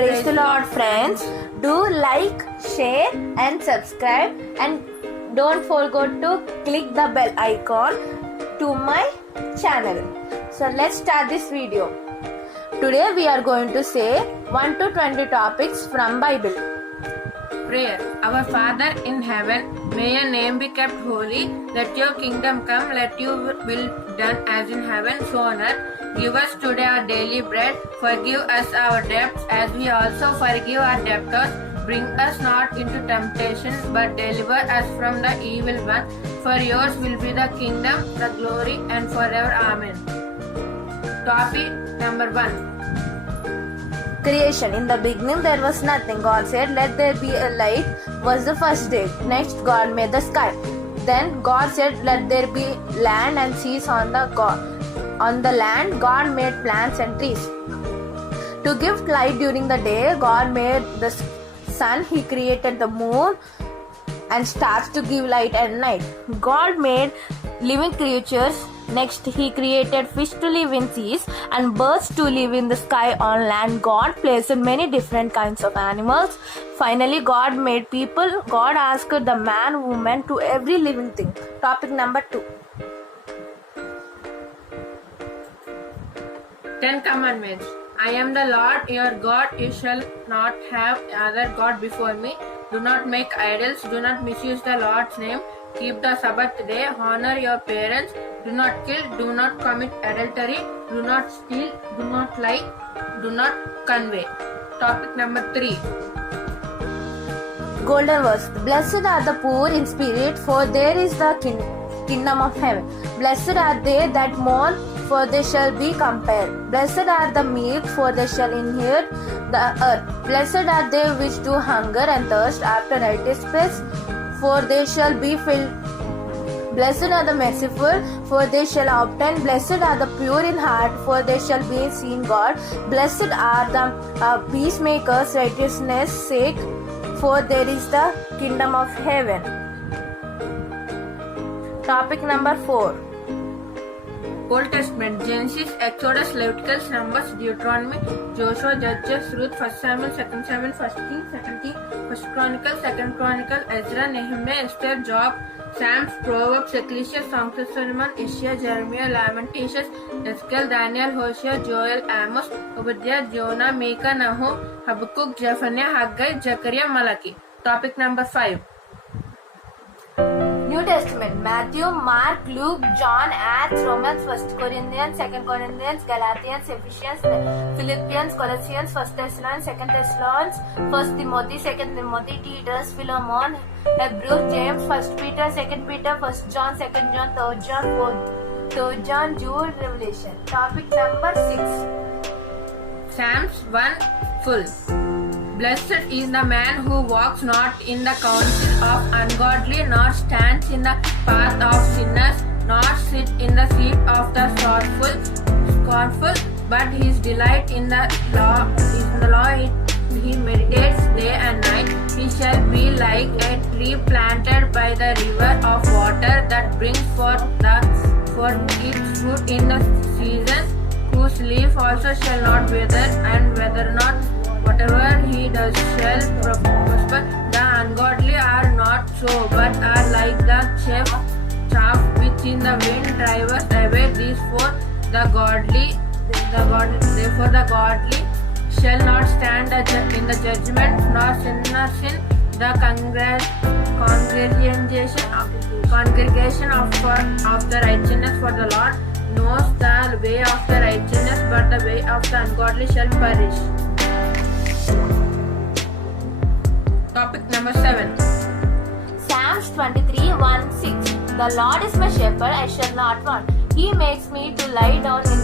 Praise the Lord, friends. Do like, share and subscribe, and don't forget to click the bell icon to my channel. So let's start this video. Today we are going to say 1 to 20 topics from Bible. Prayer. Our Father in heaven, may your name be kept holy. Let your kingdom come. Let your will be done as in heaven, so on earth. Give us today our daily bread. Forgive us our debts as we also forgive our debtors. Bring us not into temptation, but deliver us from the evil one. For yours will be the kingdom, the glory, and forever. Amen. Topic number 1. Creation. In the beginning there was nothing. God said, "Let there be a light," was the first day. Next, God made the sky. Then God said, "Let there be land and seas on the land." God made plants and trees. To give light during the day, God made the sun. He created the moon and stars to give light at night. God made living creatures. Next, He created fish to live in seas and birds to live in the sky on land. God placed many different kinds of animals. Finally, God made people. God asked the man, woman, to every living thing. Topic number 2. 10 Commandments. I am the Lord your God. You shall not have other God before me. Do not make idols. Do not misuse the Lord's name. Keep the Sabbath day. Honor your parents. Do not kill. Do not commit adultery. Do not steal. Do not lie. Do not convey. Topic number 3. Golden verse. Blessed are the poor in spirit, for there is the kingdom of heaven. Blessed are they that mourn, for they shall be comforted. Blessed are the meek, for they shall inherit the earth. Blessed are they which do hunger and thirst after righteousness, for they shall be filled. Blessed are the merciful, for they shall obtain. Blessed are the pure in heart, for they shall be seen God. Blessed are the peacemakers, righteousness' sake, for there is the kingdom of heaven. Topic number 4. Old Testament. Genesis, Exodus, Leviticus, Numbers, Deuteronomy, Joshua, Judges, Ruth, 1 Samuel, 2 Samuel, 1 King, 2 King, 1 Chronicle, 2 Chronicle, Ezra, Nehemiah, Esther, Job, Psalms, Proverbs, Ecclesiastes, Songs of Solomon, Isaiah, Jeremiah, Lamentations, Ezekiel, Daniel, Hosea, Joel, Amos, Obadiah, Jonah, Micah, Nahum, Habakkuk, Zephaniah, Haggai, Zechariah, Malachi. Topic number 5. New Testament. Matthew, Mark, Luke, John, Acts, Romans, 1 Corinthians, 2 Corinthians, Galatians, Ephesians, Philippians, Colossians, 1 Thessalonians, 2 Thessalonians, 1 Timothy, 2 Timothy, Titus, Philemon, Hebrews, James, 1 Peter, 2 Peter, 1 John, 2 John, 3 John, 4 John, Jude, Revelation. Topic number 6. Psalms 1 full. Blessed is the man who walks not in the counsel of ungodly, nor stands in the path of sinners, nor sit in the seat of the scornful, but his delight in the law he meditates day and night. He shall be like a tree planted by the river of water, that brings forth its fruit in the season, whose leaf also shall not wither, and whether not. Whatever he does shall prosper. The ungodly are not so, but are like the chaff which in the wind driveth away. Therefore the godly shall not stand in the judgment, nor sinners in the congregation of the righteousness. For the Lord knows the way of the righteousness, but the way of the ungodly shall perish. Topic number 7. Psalms 23, 1, 6. The Lord is my shepherd, I shall not want. He makes me to lie down in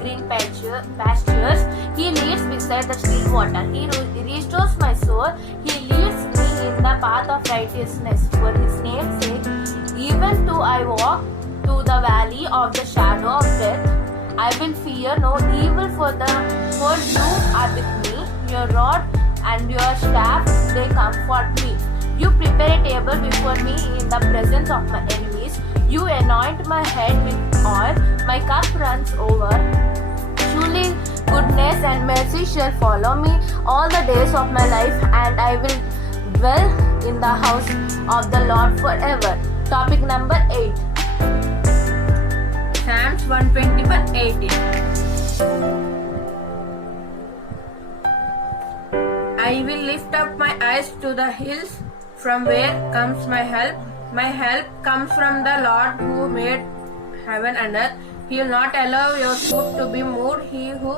green pastures. He leads beside the still water. He restores my soul. He leads me in the path of righteousness for His name's sake. Even though I walk through the valley of the shadow of death, I will fear no evil, for you are with me. Your rod and your staff, they comfort me. You prepare a table before me in the presence of my enemies. You anoint my head with oil. My cup runs over. Surely goodness and mercy shall follow me all the days of my life, and I will dwell in the house of the Lord forever. Topic number 8. Psalms 121:18. I will lift up my eyes to the hills, from where comes my help. My help comes from the Lord who made heaven and earth. He will not allow your foot to be moved. He who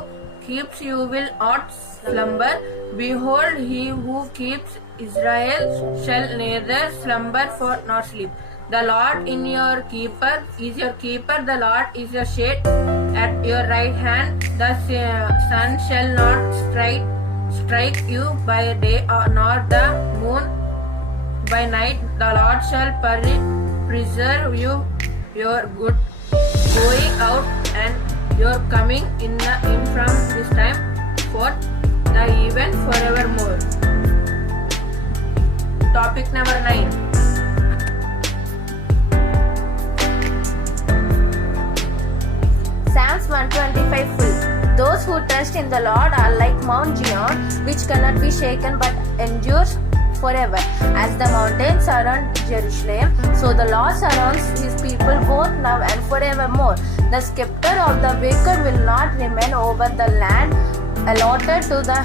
keeps you will not slumber. Behold, he who keeps Israel shall neither slumber nor sleep. The Lord is your keeper. The Lord is your shade at your right hand. The sun shall not strike you by day, nor the moon by night. The Lord shall preserve you, your good going out and your coming in from this time forth, the even forevermore. Topic number 9. Psalms 125 full. Those who trust in the Lord are like Mount Zion, which cannot be shaken but endures forever. As the mountains surround Jerusalem, so the Lord surrounds his people both now and forevermore. The scepter of the wicked will not remain over the land allotted to the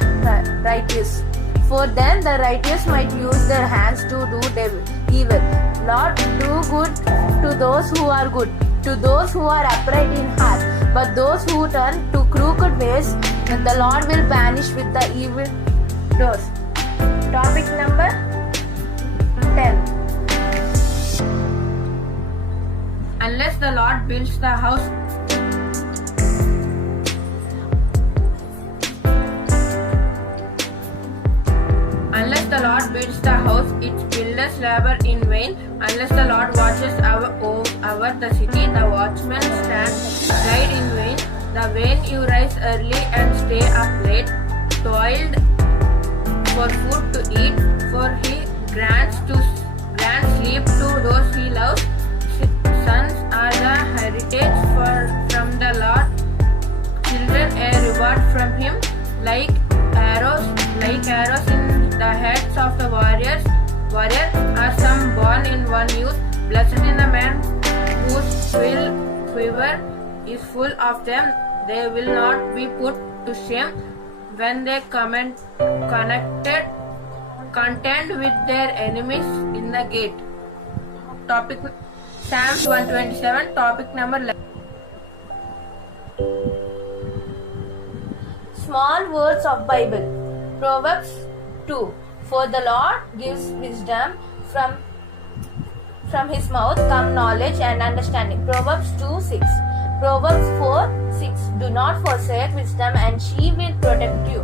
righteous. For then the righteous might use their hands to do evil. Lord, do good to those who are good, to those who are upright in heart. But those who turn to crooked ways, the Lord will banish with the evil doers. Topic number 10. Unless the Lord builds the house, its builders labor in vain. Unless the Lord watches over the city, the watchmen stand guard in vain. The vain you rise early and stay up late, toiled for food to eat, for he grants sleep to those he loves. Sons are the heritage from the Lord, children a reward from him. Like arrows in the heads of the warrior are some born in one youth. Blessed is the man whose quiver is full of them. They will not be put to shame when they contend with their enemies in the gate. Topic Psalms 127. Topic number 11. Small words of Bible. Proverbs 2. For the Lord gives wisdom, from his mouth come knowledge and understanding. Proverbs 2:6. Proverbs 4:6. Do not forsake wisdom, and she will protect you.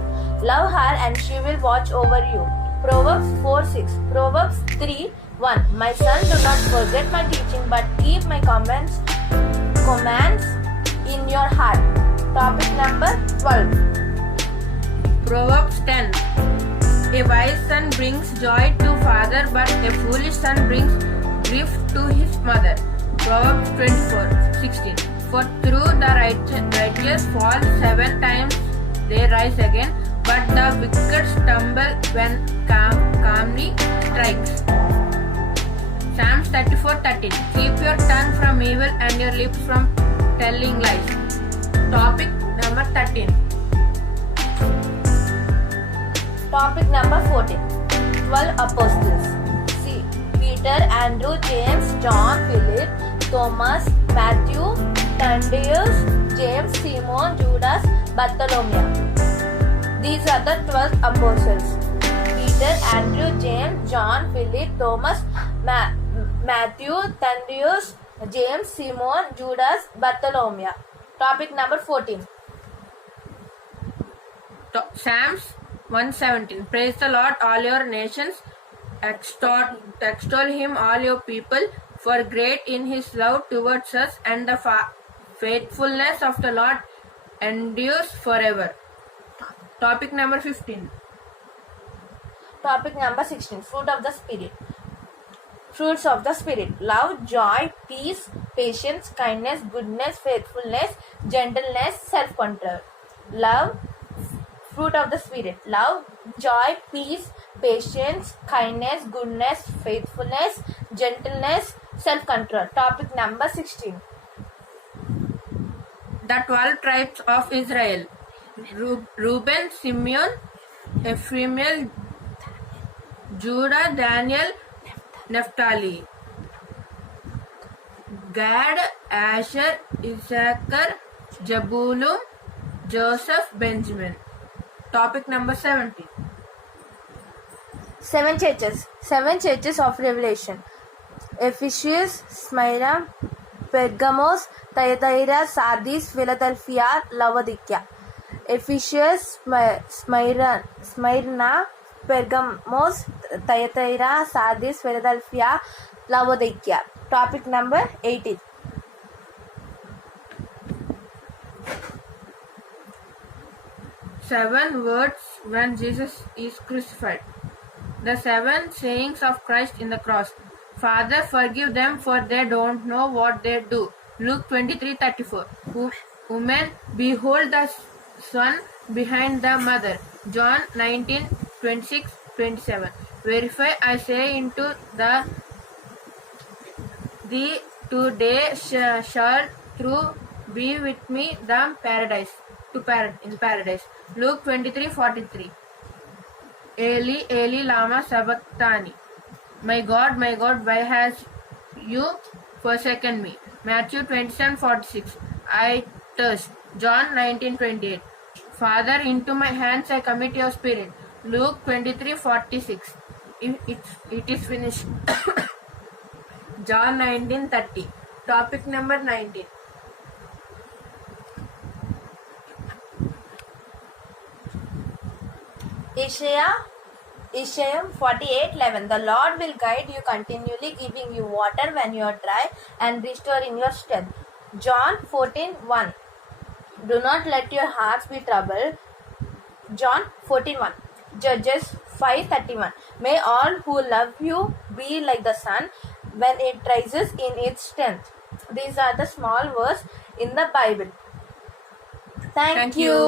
Love her, and she will watch over you. Proverbs 4:6. Proverbs 3:1. My son, do not forget my teaching, but keep my commands in your heart. Topic number 12. Proverbs 10. A wise son brings joy to father, but a foolish son brings grief to his mother. Proverbs 24:16. For through the righteous fall 7 times, they rise again, but the wicked stumble when calmly strikes. Psalms 34:13. Keep your tongue from evil and your lips from telling lies. Topic number 13. Topic number 14. 12 Apostles. See, Peter, Andrew, James, John, Philip, Thomas, Matthew, Thaddeus, James, Simon, Judas, Bartholomew. These are the 12 apostles. Peter, Andrew, James, John, Philip, Thomas, Matthew, Thaddeus, James, Simon, Judas, Bartholomew. Topic number 14. Psalms 117. Praise the Lord, all your nations. Extol him, all your people. For great in his love towards us, and the faithfulness of the Lord endures forever. Topic number 15. Topic number 16. Fruit of the Spirit. Fruits of the Spirit. Love, joy, peace, patience, kindness, goodness, faithfulness, gentleness, self-control. Love, fruit of the Spirit. Love, joy, peace, patience, kindness, goodness, faithfulness, gentleness, self-control. Topic number 16. The 12 tribes of Israel. Reuben, Simeon, Ephraim, Judah, Daniel, Naphtali. Gad, Asher, Issachar, Zebulun, Joseph, Benjamin. Topic number 17. Seven churches of Revelation. Ephesus, Smyrna, Pergamos, Thyatira, Sardis, Philadelphia, Laodicea. Ephesus, Smyrna, Pergamos, Thyatira, Sardis, Philadelphia, Laodicea. Topic number 18. Seven words when Jesus is crucified. The seven sayings of Christ in the cross. Father, forgive them, for they don't know what they do. Luke 23:34. Woman, behold the son behind the mother. John 19:26-27. Verify, I say unto thee, today shall thou be with me in paradise. In paradise. Luke 23:43. Eli, Eli, lama sabachthani. My God, why has you forsaken me? Matthew 27:46. I thirst. John 19:28. Father, into my hands I commit your spirit. Luke 23:46. It is finished. John 19:30. Topic number 19. Isaiah 48:11. The Lord will guide you continually, giving you water when you are dry and restoring your strength. John 14:1. Do not let your hearts be troubled. John 14:1. Judges 5:31. May all who love you be like the sun when it rises in its strength. These are the small verses in the Bible. Thank you.